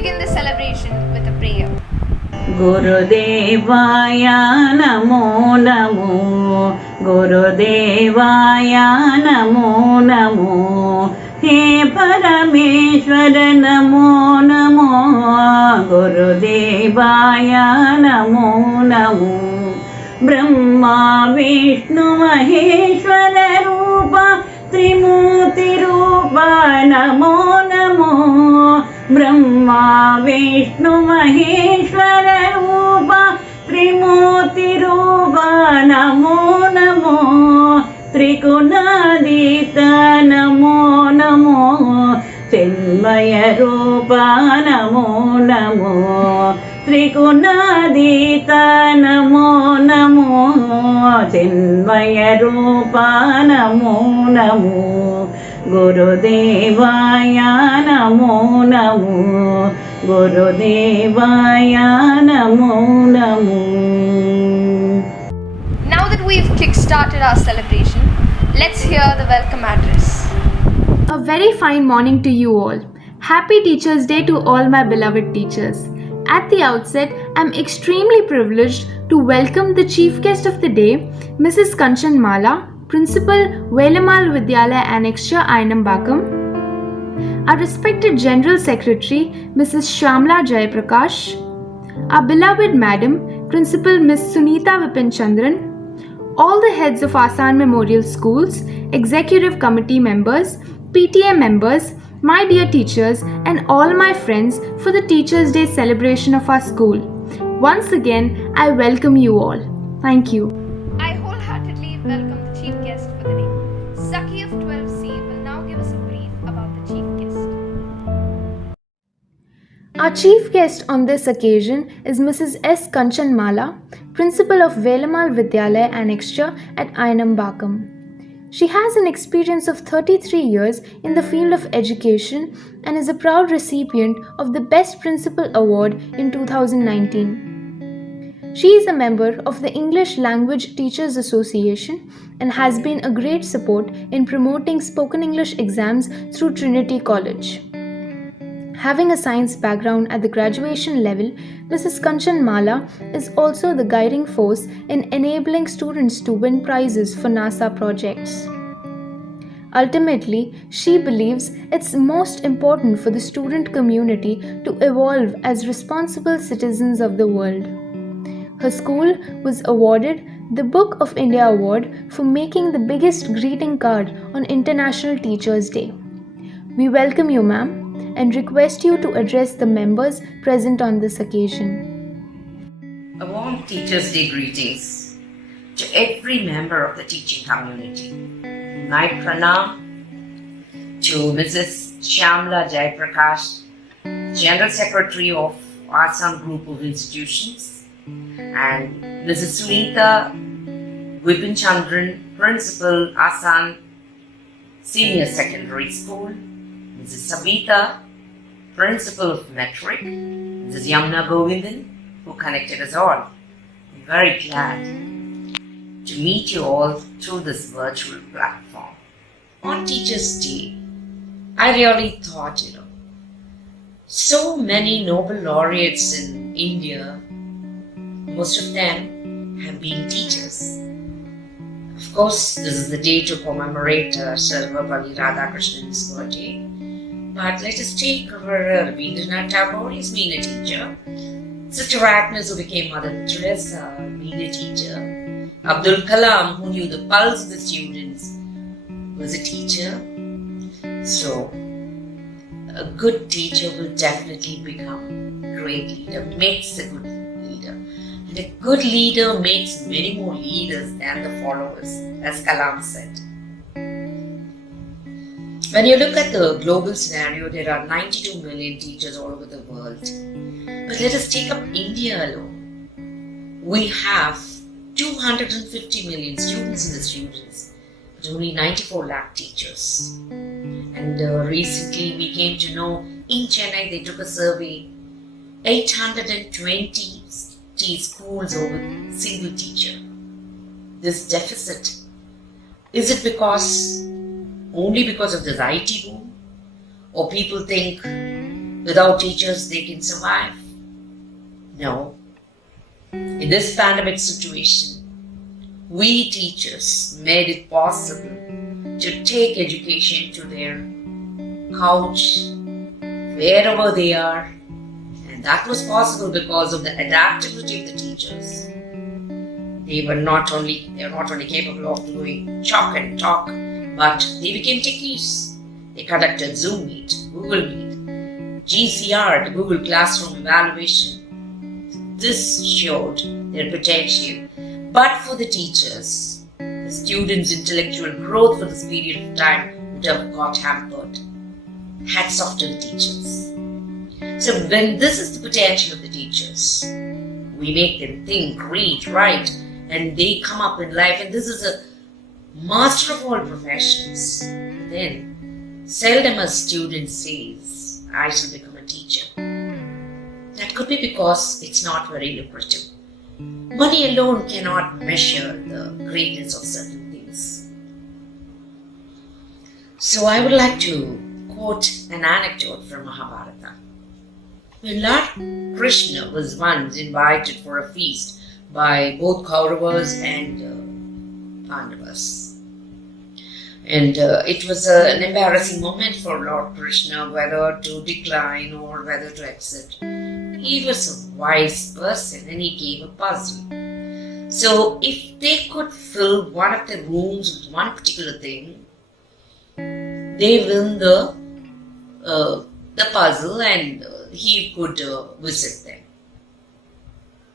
begin the celebration with a prayer. Gurudevaya namo namo, Gurudevaya namo namo, He Parameshwara namo namo, Gurudevaya namo namo. Brahma Vishnu Maheshwara Rupa Trimurti Rupa namo namo, Brahma Vishnu Maheshwara Rupa Trimurti Rupa namo namo, Trigunadita namo namo, Chenmaya Rupa namo namo, Trigunadita namo namo, Chenmaya Rupa namo namo, Gurudevaya namo namo, Gurudevaya namo namo. Now that we've kick-started our celebration, let's hear the welcome address. A very fine morning to you all. Happy Teachers' Day to all my beloved teachers. At the outset, I'm extremely privileged to welcome the chief guest of the day, Mrs. Kanchan Mala, Principal, Velamal Vidyalaya Annexure, Ainambakam. Our respected General Secretary, Mrs. Shamla Jayaprakash. Our beloved Madam, Principal Miss Sunita Vipin Chandran. All the heads of Asan Memorial Schools, Executive Committee members, PTA members, my dear teachers, and all my friends for the Teachers' Day celebration of our school. Once again, I welcome you all. Thank you. I wholeheartedly welcome the chief guest for the day. Zaki of 12C will now give us a brief about the chief guest. Our chief guest on this occasion is Mrs. S. Kanchan Mala, Principal of Velamal Vidyalaya Annexure at Ainambakam. She has an experience of 33 years in the field of education and is a proud recipient of the Best Principal Award in 2019. She is a member of the English Language Teachers Association and has been a great support in promoting spoken English exams through Trinity College. Having a science background at the graduation level, Mrs. Kanchan Mala is also the guiding force in enabling students to win prizes for NASA projects. Ultimately, she believes it's most important for the student community to evolve as responsible citizens of the world. Her school was awarded the Book of India Award for making the biggest greeting card on International Teachers' Day. We welcome you, ma'am, and request you to address the members present on this occasion. A warm Teachers' Day greetings to every member of the teaching community. My pranam to Mrs. Shamla Jayaprakash, General Secretary of Asan Group of Institutions, and Mrs. Sunita Vipin Chandran, Principal, Asan Senior Secondary School, Mrs. Savita, Principal of Metric, Mrs. Yamuna Govindan, who connected us all. I'm very glad to meet you all through this virtual platform. On Teachers' Day, I really thought, so many Nobel laureates in India, most of them have been teachers. Of course, this is the day to commemorate Sarvapalli Radhakrishnan's birthday. But let us take our Rabindranath Tagore, he's been a teacher. Sister Agnes, who became Mother Teresa, being a teacher. Abdul Kalam, who knew the pulse of the students, was a teacher. So, a good teacher will definitely become a great leader, makes a good leader. And a good leader makes many more leaders than the followers, as Kalam said. When you look at the global scenario, there are 92 million teachers all over the world. But let us take up India alone. We have 250 million students in the students, but only 94 lakh teachers. And recently we came to know in Chennai they took a survey, 820 schools over single teacher. This deficit, is it only because of this IT boom? Or people think without teachers they can survive? No. In this pandemic situation, we teachers made it possible to take education to their couch, wherever they are, and that was possible because of the adaptability of the teachers. They were not only capable of doing chalk and talk, but they became techies. They conducted Zoom Meet, Google Meet, GCR, the Google Classroom evaluation. This showed their potential. But for the teachers, the students' intellectual growth for this period of time would have got hampered. Hats off to the teachers. So when this is the potential of the teachers, we make them think, read, write, and they come up in life, and this is a master of all professions. Then seldom a student says, I shall become a teacher. That could be because it's not very lucrative. Money alone cannot measure the greatness of certain things. So I would like to quote an anecdote from Mahabharata. When Lord Krishna was once invited for a feast by both Kauravas and Pandavas. And it was an embarrassing moment for Lord Krishna whether to decline or whether to accept. He was a wise person and he gave a puzzle. So if they could fill one of the rooms with one particular thing, they win the puzzle and he could visit them.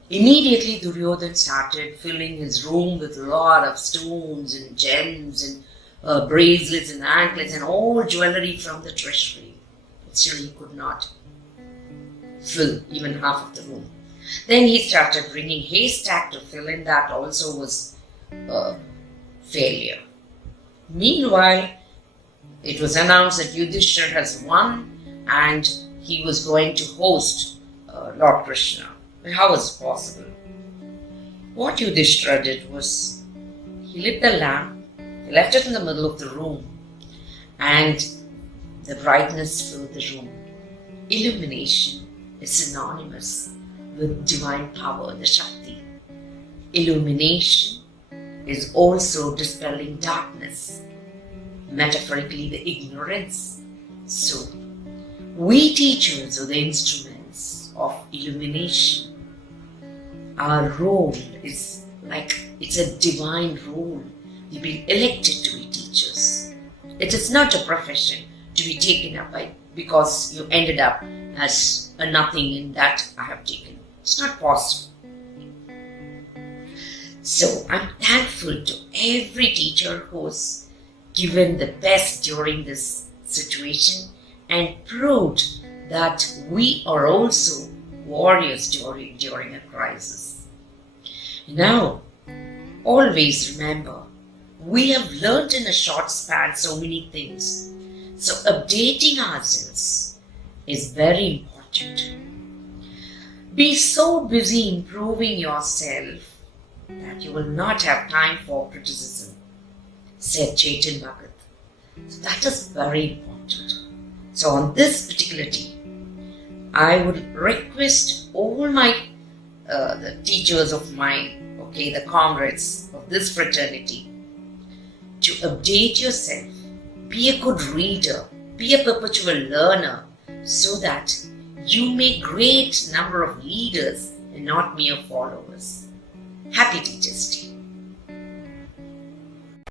Immediately Duryodhana started filling his room with a lot of stones and gems and bracelets and anklets and all jewelry from the treasury. But still he could not fill even half of the room. Then he started bringing haystack to fill in. That also was a failure. Meanwhile, it was announced that Yudhishthira has won and he was going to host Lord Krishna. But how was it possible? What Yudhishthira did was, he lit the lamp, he left it in the middle of the room, and the brightness filled the room. Illumination is synonymous with divine power, the Shakti. Illumination is also dispelling darkness, metaphorically the ignorance. So, we teachers are the instruments of illumination. Our role is it's a divine role. We've been elected to be teachers. It is not a profession to be taken up by because you ended up as a nothing in that I have taken. It's not possible. So I'm thankful to every teacher who's given the best during this situation and proved that we are also warriors during a crisis. Now, always remember, we have learned in a short span so many things. So updating ourselves is very important. Be so busy improving yourself that you will not have time for criticism, said Chetan Bhagat. So that is very important. So on this particular day, I would request all my the teachers of mine, the comrades of this fraternity, to update yourself, be a good reader, be a perpetual learner, so that you make great number of leaders and not mere followers. Happy Teachers Day.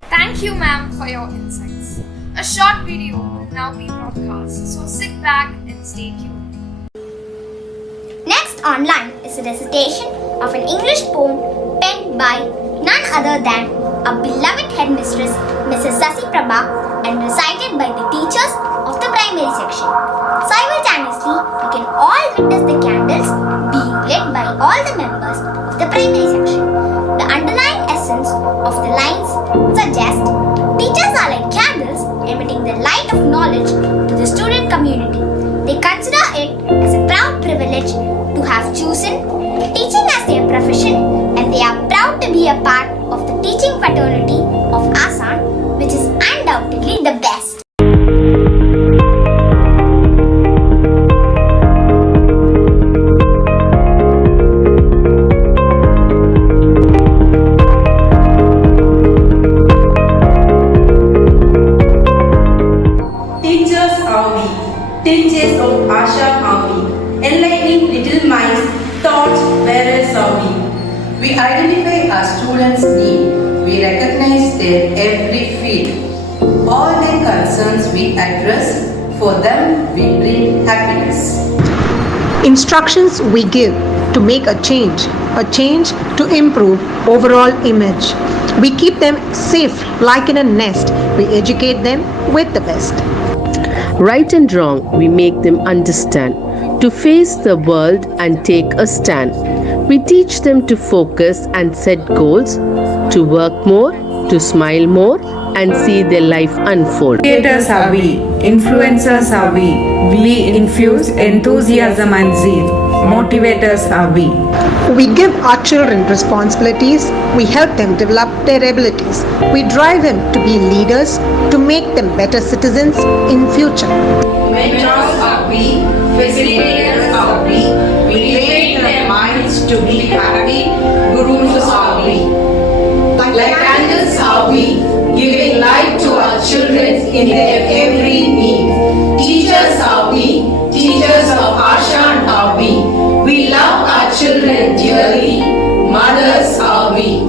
Thank you, ma'am, for your insights. A short video will now be broadcast, so sit back and stay tuned. Next online is a recitation of an English poem penned by none other than our beloved headmistress, Mrs. Sasi Prabha, and recited by the teachers of the primary section. Simultaneously, we can all witness the candles being lit by all the members of the primary section. The underlying essence of the lines suggests teachers are like candles emitting the light of knowledge to the student community. They consider it as a proud privilege to have chosen teaching as their profession, and they are proud to be a part of the teaching fraternity of Asan, which is undoubtedly the best. their every field. All their concerns we address, for them we bring happiness. Instructions we give to make a change to improve overall image. We keep them safe like in a nest. We educate them with the best. Right and wrong, we make them understand, to face the world and take a stand. We teach them to focus and set goals, to work more, to smile more, and see their life unfold. Creators are we, influencers are we infuse enthusiasm and zeal, motivators are we. We give our children responsibilities, we help them develop their abilities. We drive them to be leaders, to make them better citizens in future. Mentors are we, facilitators are we train their minds to be happy, gurus are we. Like candles are we, giving light to our children in their every need. Teachers are we, teachers of Asan are we. We love our children dearly, mothers are we.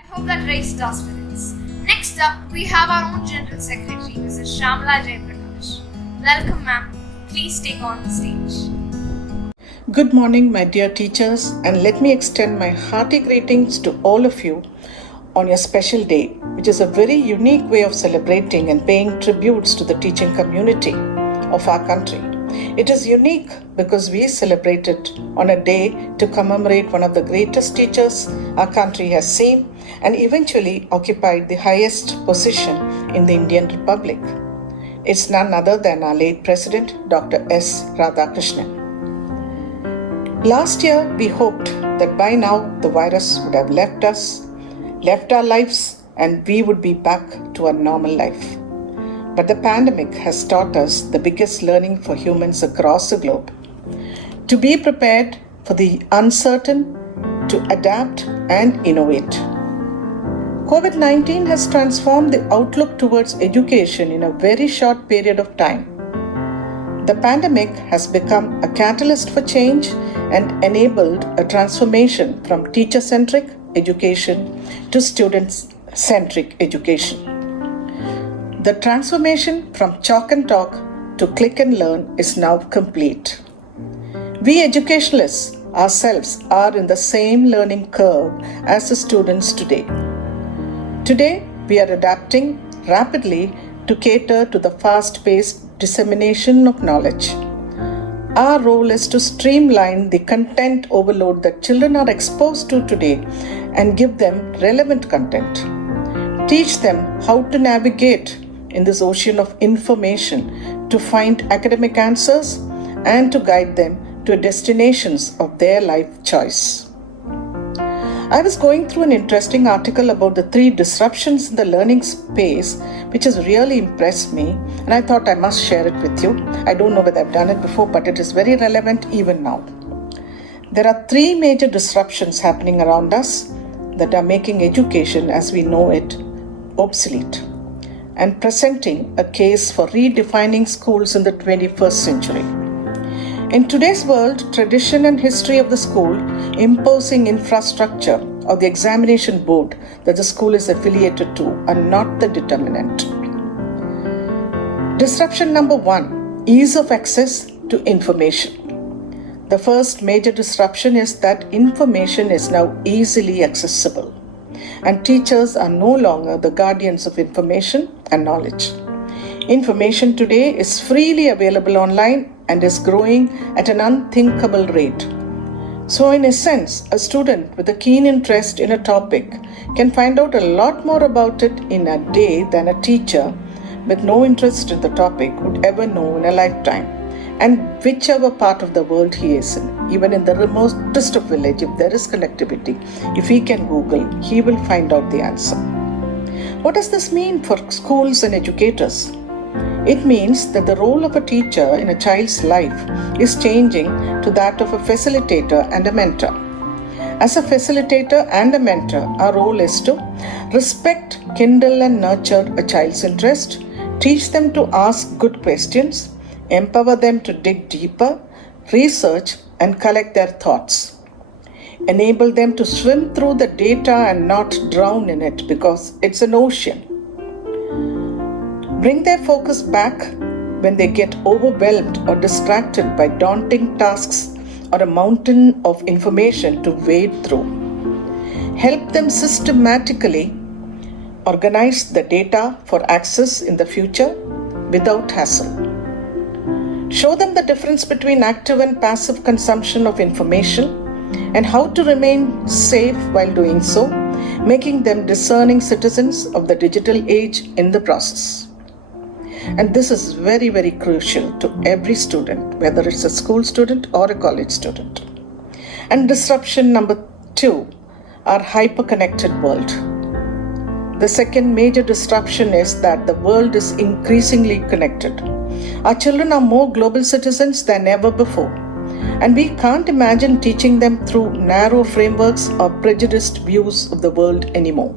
I hope that raised our spirits. Next up, we have our own General Secretary, Mrs. Shamla Jaiprakash. Welcome, ma'am. Please take on the stage. Good morning, my dear teachers, and let me extend my hearty greetings to all of you on your special day, which is a very unique way of celebrating and paying tributes to the teaching community of our country. It is unique because we celebrate it on a day to commemorate one of the greatest teachers our country has seen and eventually occupied the highest position in the Indian Republic. It's none other than our late President, Dr. S. Radhakrishnan. Last year, we hoped that by now the virus would have left us, left our lives, and we would be back to a normal life. But the pandemic has taught us the biggest learning for humans across the globe. To be prepared for the uncertain, to adapt and innovate. COVID-19 has transformed the outlook towards education in a very short period of time. The pandemic has become a catalyst for change and enabled a transformation from teacher-centric education to student-centric education. The transformation from chalk and talk to click and learn is now complete. We educationalists ourselves are in the same learning curve as the students today. Today, we are adapting rapidly to cater to the fast-paced dissemination of knowledge. Our role is to streamline the content overload that children are exposed to today and give them relevant content. Teach them how to navigate in this ocean of information to find academic answers and to guide them to destinations of their life choice. I was going through an interesting article about the 3 disruptions in the learning space which has really impressed me, and I thought I must share it with you. I don't know whether I've done it before, but it is very relevant even now. There are 3 major disruptions happening around us that are making education as we know it obsolete and presenting a case for redefining schools in the 21st century. In today's world, tradition and history of the school imposing infrastructure or the examination board that the school is affiliated to are not the determinant. Disruption number 1, ease of access to information. The first major disruption is that information is now easily accessible, and teachers are no longer the guardians of information and knowledge. Information today is freely available online and is growing at an unthinkable rate. So in a sense, a student with a keen interest in a topic can find out a lot more about it in a day than a teacher with no interest in the topic would ever know in a lifetime. And whichever part of the world he is in, even in the remotest of village, if there is connectivity, if he can Google, he will find out the answer. What does this mean for schools and educators? It means that the role of a teacher in a child's life is changing to that of a facilitator and a mentor. As a facilitator and a mentor, our role is to respect, kindle and nurture a child's interest, teach them to ask good questions, empower them to dig deeper, research and collect their thoughts. Enable them to swim through the data and not drown in it because it's an ocean. Bring their focus back when they get overwhelmed or distracted by daunting tasks or a mountain of information to wade through. Help them systematically organize the data for access in the future without hassle. Show them the difference between active and passive consumption of information and how to remain safe while doing so, making them discerning citizens of the digital age in the process. And this is very, very crucial to every student, whether it's a school student or a college student. And disruption number 2, our hyper-connected world. The second major disruption is that the world is increasingly connected. Our children are more global citizens than ever before, and we can't imagine teaching them through narrow frameworks or prejudiced views of the world anymore.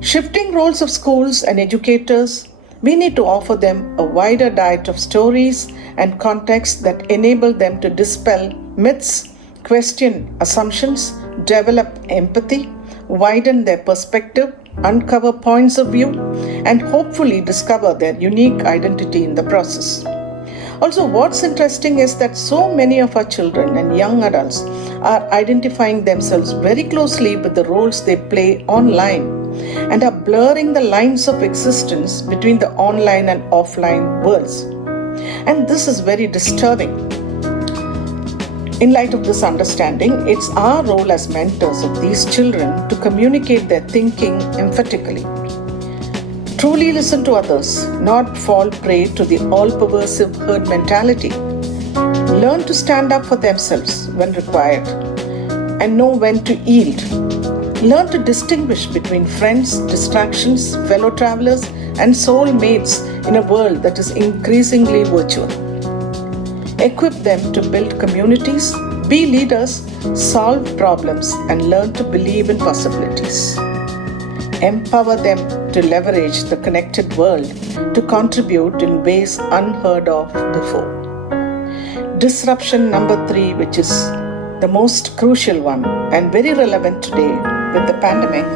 Shifting roles of schools and educators, we need to offer them a wider diet of stories and contexts that enable them to dispel myths, question assumptions, develop empathy, widen their perspective, uncover points of view, and hopefully discover their unique identity in the process. Also, what's interesting is that so many of our children and young adults are identifying themselves very closely with the roles they play online and are blurring the lines of existence between the online and offline worlds. And this is very disturbing. In light of this understanding, it's our role as mentors of these children to communicate their thinking emphatically. Truly listen to others, not fall prey to the all-pervasive herd mentality. Learn to stand up for themselves when required and know when to yield. Learn to distinguish between friends, distractions, fellow travelers, and soulmates in a world that is increasingly virtual. Equip them to build communities, be leaders, solve problems, and learn to believe in possibilities. Empower them to leverage the connected world to contribute in ways unheard of before. Disruption number 3, which is the most crucial one and very relevant today with the pandemic,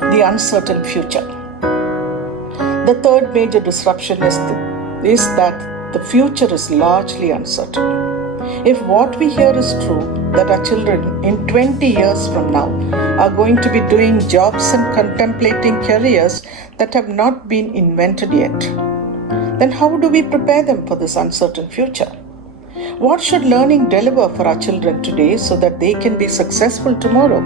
the uncertain future. The third major disruption is that the future is largely uncertain. If what we hear is true, that our children in 20 years from now are going to be doing jobs and contemplating careers that have not been invented yet, then how do we prepare them for this uncertain future? What should learning deliver for our children today so that they can be successful tomorrow?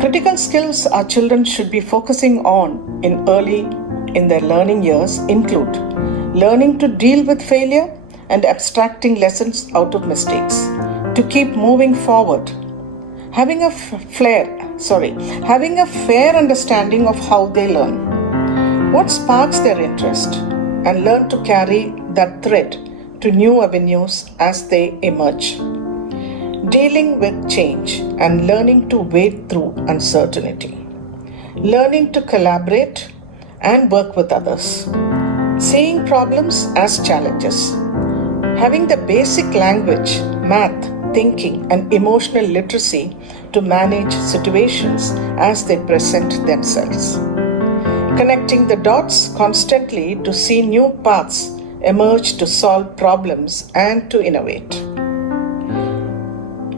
Critical skills our children should be focusing on in their learning years include learning to deal with failure and abstracting lessons out of mistakes, to keep moving forward, having a fair understanding of how they learn, what sparks their interest, and learn to carry that thread to new avenues as they emerge. Dealing with change and learning to wade through uncertainty, learning to collaborate and work with others, seeing problems as challenges, having the basic language, math, thinking, and emotional literacy to manage situations as they present themselves, connecting the dots constantly to see new paths emerge to solve problems and to innovate.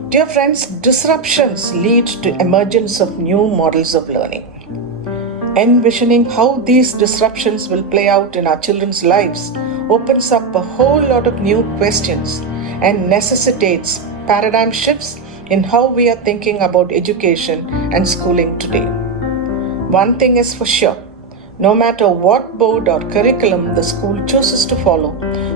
Dear friends, disruptions lead to emergence of new models of learning. Envisioning how these disruptions will play out in our children's lives opens up a whole lot of new questions and necessitates paradigm shifts in how we are thinking about education and schooling today. One thing is for sure, no matter what board or curriculum the school chooses to follow,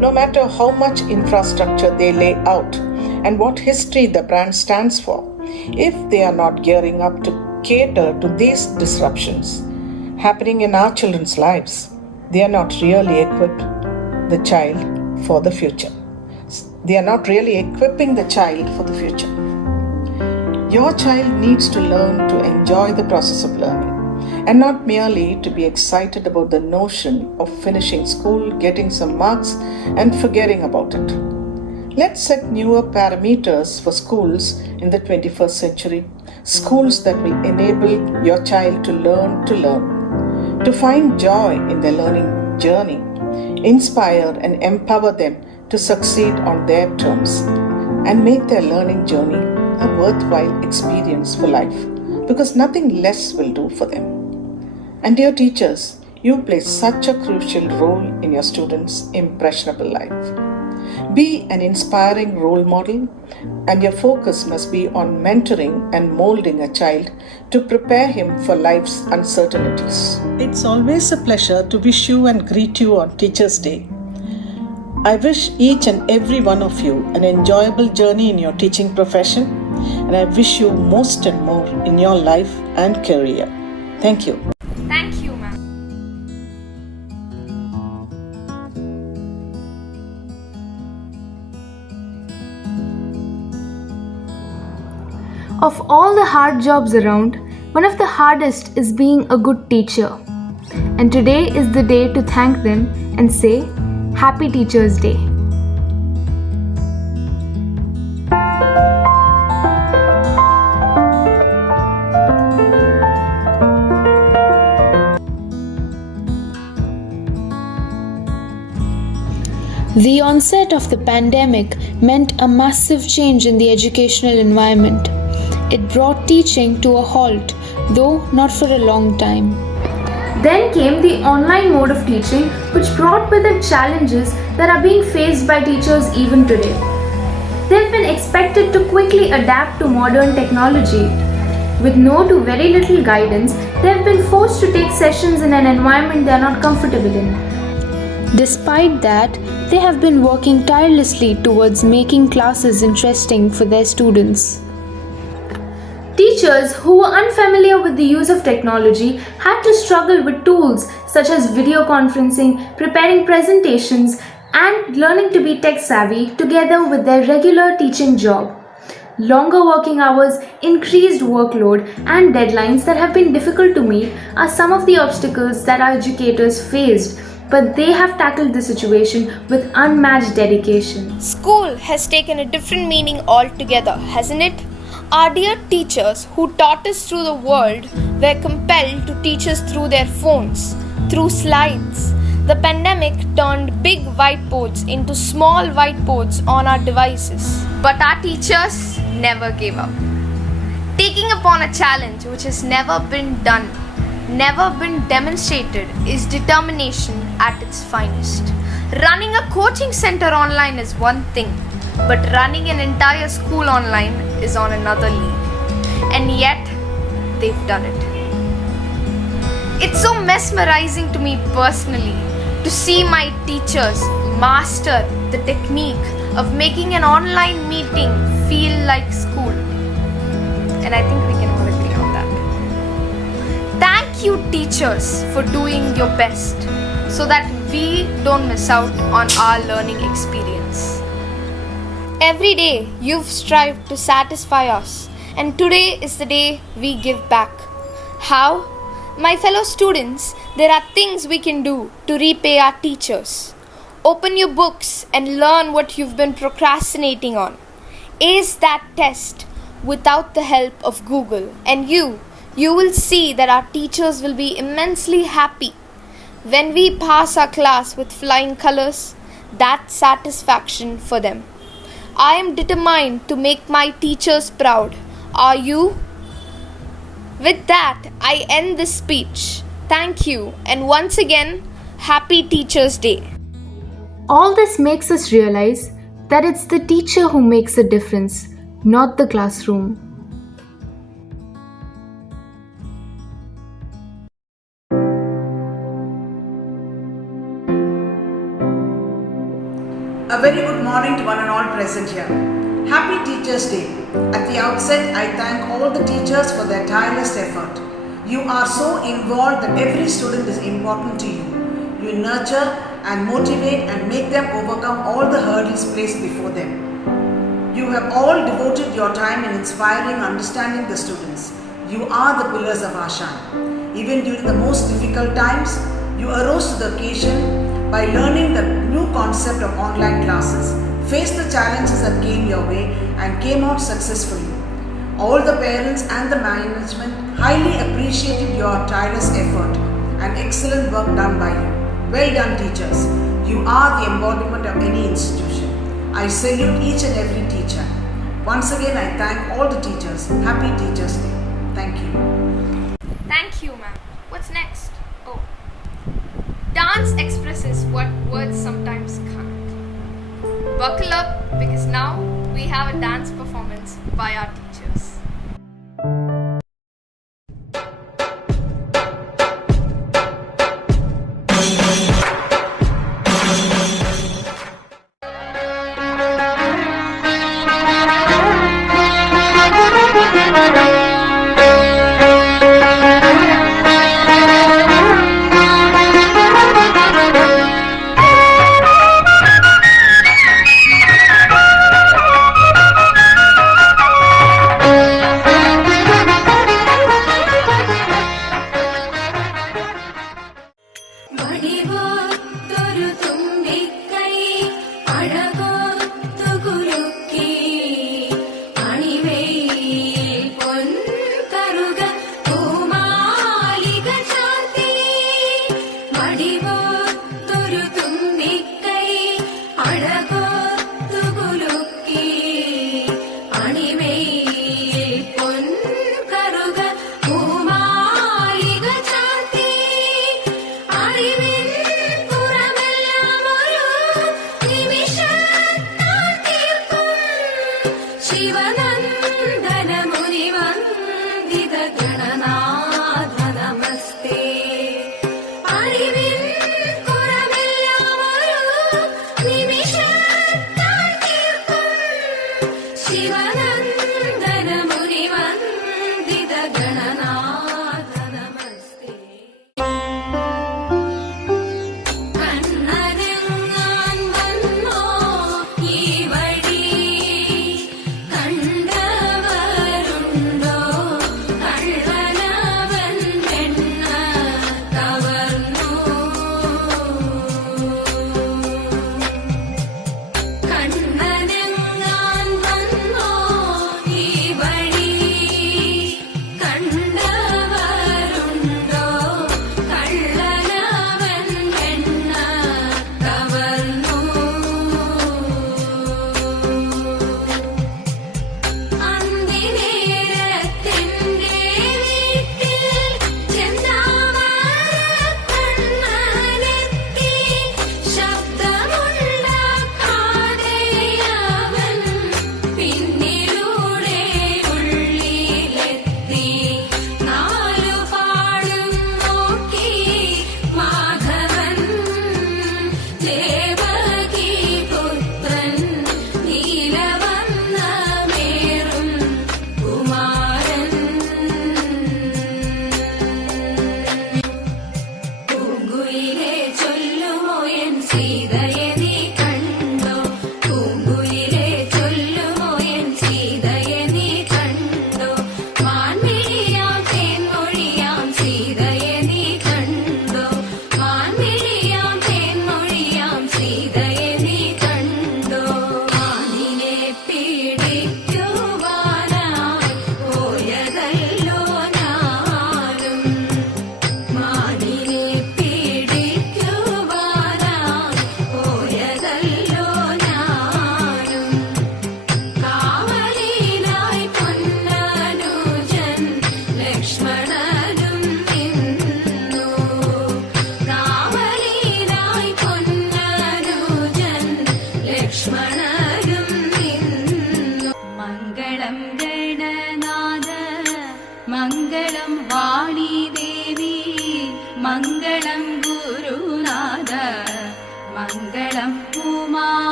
no matter how much infrastructure they lay out and what history the brand stands for, if they are not gearing up to cater to these disruptions happening in our children's lives, they are not really equipped the child for the future. They are not really equipping the child for the future. Your child needs to learn to enjoy the process of learning and not merely to be excited about the notion of finishing school, getting some marks, and forgetting about it. Let's set newer parameters for schools in the 21st century. Schools that will enable your child to learn, to find joy in their learning journey, inspire and empower them to succeed on their terms, and make their learning journey a worthwhile experience for life, because nothing less will do for them. And dear teachers, you play such a crucial role in your students' impressionable life. Be an inspiring role model, and your focus must be on mentoring and molding a child to prepare him for life's uncertainties. It's always a pleasure to wish you and greet you on Teachers' Day. I wish each and every one of you an enjoyable journey in your teaching profession, and I wish you most and more in your life and career. Thank you. Thank you, ma'am. Of all the hard jobs around, one of the hardest is being a good teacher. And today is the day to thank them and say, Happy Teachers' Day. The onset of the pandemic meant a massive change in the educational environment. It brought teaching to a halt, though not for a long time. Then came the online mode of teaching, which brought with it challenges that are being faced by teachers even today. They've been expected to quickly adapt to modern technology. With no to very little guidance, they have been forced to take sessions in an environment they are not comfortable in. Despite that, they have been working tirelessly towards making classes interesting for their students. Teachers who were unfamiliar with the use of technology had to struggle with tools such as video conferencing, preparing presentations, and learning to be tech savvy together with their regular teaching job. Longer working hours, increased workload, and deadlines that have been difficult to meet are some of the obstacles that our educators faced, but they have tackled the situation with unmatched dedication. School has taken a different meaning altogether, hasn't it? Our dear teachers who taught us through the world were compelled to teach us through their phones, through slides. The pandemic turned big whiteboards into small whiteboards on our devices. But our teachers never gave up. Taking upon a challenge which has never been done, never been demonstrated, is determination at its finest. Running a coaching center online is one thing, but running an entire school online is on another league. And yet, they've done it. It's so mesmerizing to me personally to see my teachers master the technique of making an online meeting feel like school. And I think we can all agree on that. Thank you, teachers, for doing your best so that we don't miss out on our learning experience. Every day you've strived to satisfy us, and today is the day we give back. How? My fellow students, there are things we can do to repay our teachers. Open your books and learn what you've been procrastinating on. Ace that test without the help of Google, and you will see that our teachers will be immensely happy. When we pass our class with flying colors, that's satisfaction for them. I am determined to make my teachers proud. Are you? With that, I end this speech. Thank you, and once again, Happy Teachers' Day. All this makes us realize that it's the teacher who makes a difference, not the classroom. A very good morning to one and all present here. Happy Teachers' Day. At the outset, I thank all the teachers for their tireless effort. You are so involved that every student is important to you. You nurture and motivate and make them overcome all the hurdles placed before them. You have all devoted your time in inspiring and understanding the students. You are the pillars of Asan. Even during the most difficult times, you arose to the occasion by learning the new concept of online classes, Face the challenges that came your way and came out successfully. All the parents and the management highly appreciated your tireless effort and excellent work done by you. Well done, teachers. You are the embodiment of any institution. I salute each and every teacher. Once again, I thank all the teachers. Happy Teachers Day. Thank you. Thank you, ma'am. What's next? Oh. Dance expresses what words sometimes can't. Buckle up, because now we have a dance performance by our teachers.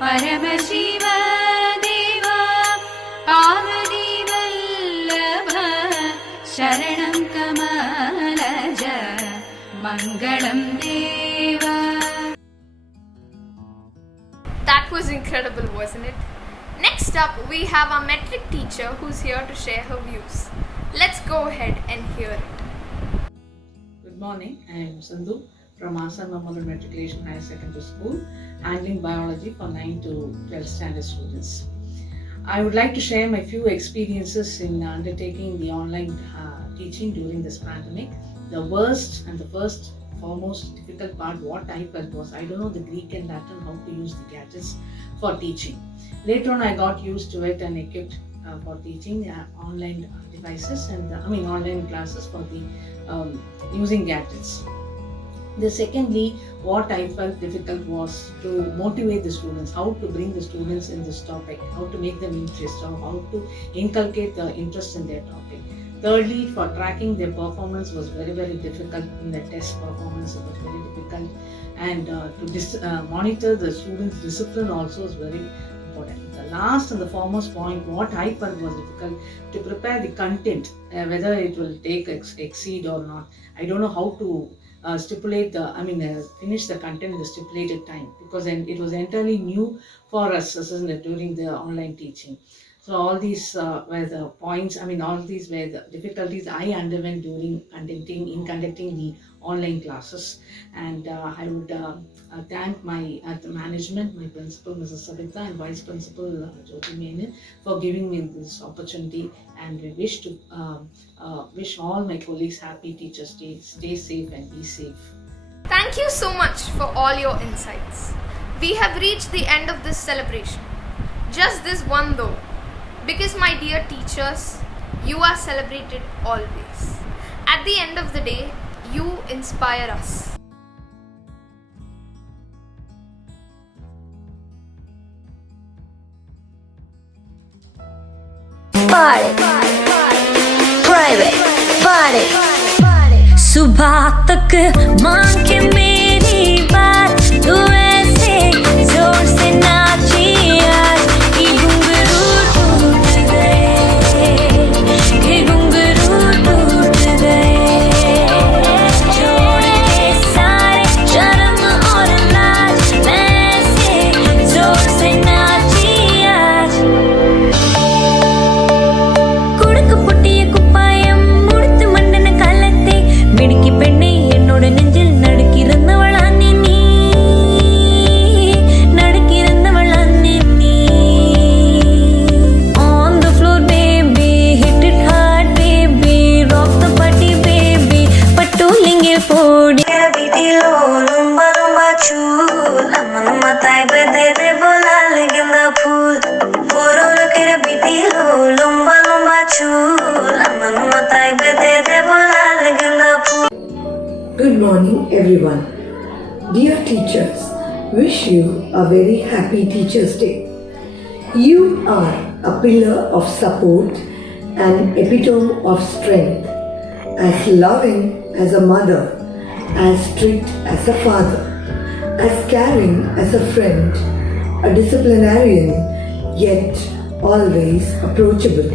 Paramshiva देव पार्वती वल्लभ शरणं कमलज मङ्गलं देव. That was incredible, wasn't it? Next up, we have our metric teacher who's here to share her views. Let's go ahead and hear it. Good morning, I am Sandhu from Asan Matriculation Higher Secondary School, handling biology for 9 to 12 standard students. I would like to share my few experiences in undertaking the online teaching during this pandemic. The worst and the first foremost difficult part what I felt was I don't know the Greek and Latin how to use the gadgets for teaching. Later on I got used to it and equipped for teaching online devices and online classes for the using gadgets. Secondly, what I felt difficult was to motivate the students, how to bring the students in this topic, how to make them interested, or how to inculcate the interest in their topic. Thirdly, for tracking their performance was very, very difficult. In the test performance, it was very difficult. And to monitor the students' discipline also is very important. The last and the foremost point, what I felt was difficult, to prepare the content, whether it will take exceed or not. I don't know how to stipulate finish the content in the stipulated time, because it was entirely new for us during the online teaching. So all these were the points, all these were the difficulties I underwent during conducting the online classes. And I would thank my management, my principal, Mrs. Sabita, and Vice Principal Jyoti Menon for giving me this opportunity. And we wish all my colleagues happy Teachers' Day. Stay safe and be safe. Thank you so much for all your insights. We have reached the end of this celebration. Just this one though, because my dear teachers, you are celebrated always. At the end of the day, you inspire us. Party, private, party. सुबह तक मांग के मेरी बात तू ऐसे जोर से नाची आज कि घुंघरू टूट गए, कि घुंघरू टूट गए। छोड़ के सारे शर्म और लाज मैं ऐसे जोर से नाची आज। कुड़क पुटिय कुपायम मुड़त मंडन कालते मिड़की पेण्णे என்னோட நெஞ்சில் நடுக்கிருந்தவளானே நீ, நடுக்கிருந்தவளானே நீ। On the floor baby, hit it hard baby, rock the party baby, పట్టులింగే పోడి వీధిలో లుంబ లుంబ చూల్ అమ్మమ్మ తాయి బెదే బోలా లగిందా ఫూల్ ఫోరోలకెర వీధిలో లుంబ లుంబ చూల్ అమ్మమ్మ తాయి బెదే బోలా లగిందా pool. Good morning, everyone. Dear teachers, wish you a very happy Teachers' Day. You are a pillar of support, an epitome of strength, as loving as a mother, as strict as a father, as caring as a friend, a disciplinarian, yet always approachable,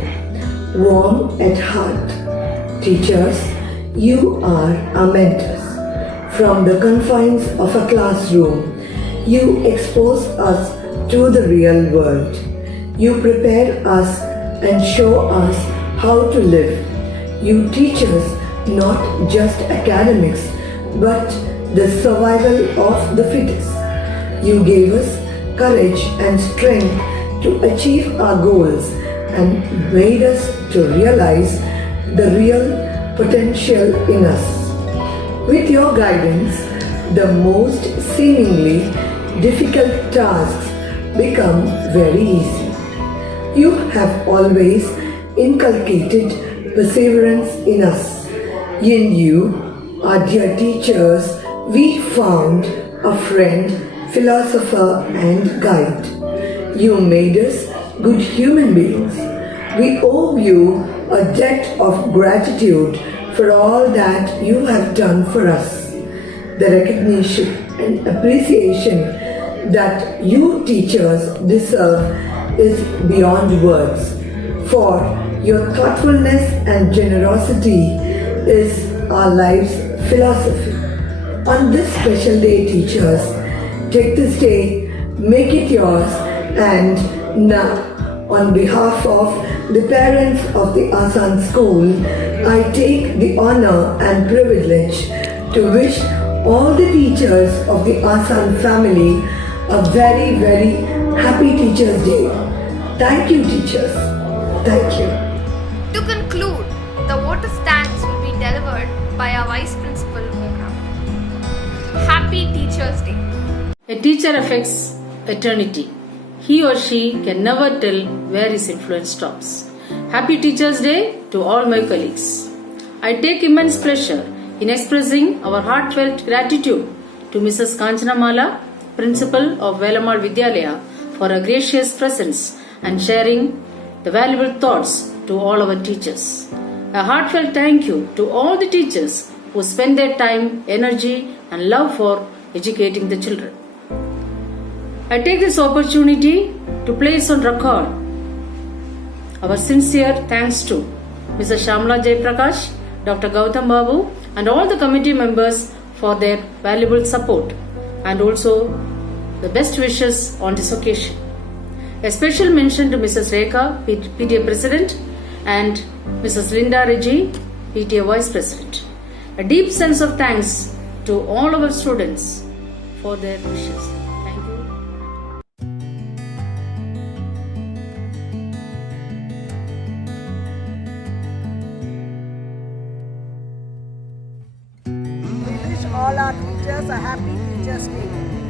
warm at heart. Teachers, you are our mentors. From the confines of a classroom, you expose us to the real world. You prepare us and show us how to live. You teach us not just academics, but the survival of the fittest. You gave us courage and strength to achieve our goals and made us to realize the real potential in us. With your guidance, the most seemingly difficult tasks become very easy. You have always inculcated perseverance in us. In you, our dear teachers, we found a friend, philosopher and guide. You made us good human beings. We owe you a debt of gratitude for all that you have done for us. The recognition and appreciation that you teachers deserve is beyond words, for your thoughtfulness and generosity is our life's philosophy. On this special day, teachers, take this day, make it yours, and now, on behalf of the parents of the Asan school, I take the honor and privilege to wish all the teachers of the Asan family a very, very happy Teachers' Day. Thank you, teachers. Thank you. To conclude, the vote of thanks will be delivered by our Vice Principal Mukram. Happy Teachers' Day. A teacher affects eternity. He or she can never tell where his influence stops. Happy Teachers' Day to all my colleagues. I take immense pleasure in expressing our heartfelt gratitude to Mrs. Kanchanamala, Principal of Velamal Vidyalaya, for her gracious presence and sharing the valuable thoughts to all our teachers. A heartfelt thank you to all the teachers who spend their time, energy and love for educating the children. I take this opportunity to place on record our sincere thanks to Mrs. Shamla Jaiprakash, Dr. Gautam Babu and all the committee members for their valuable support and also the best wishes on this occasion. A special mention to Mrs. Rekha, PTA President, and Mrs. Linda Reggie, PTA Vice President. A deep sense of thanks to all our students for their wishes. Thank you. We wish all our teachers a happy Teachers' Day.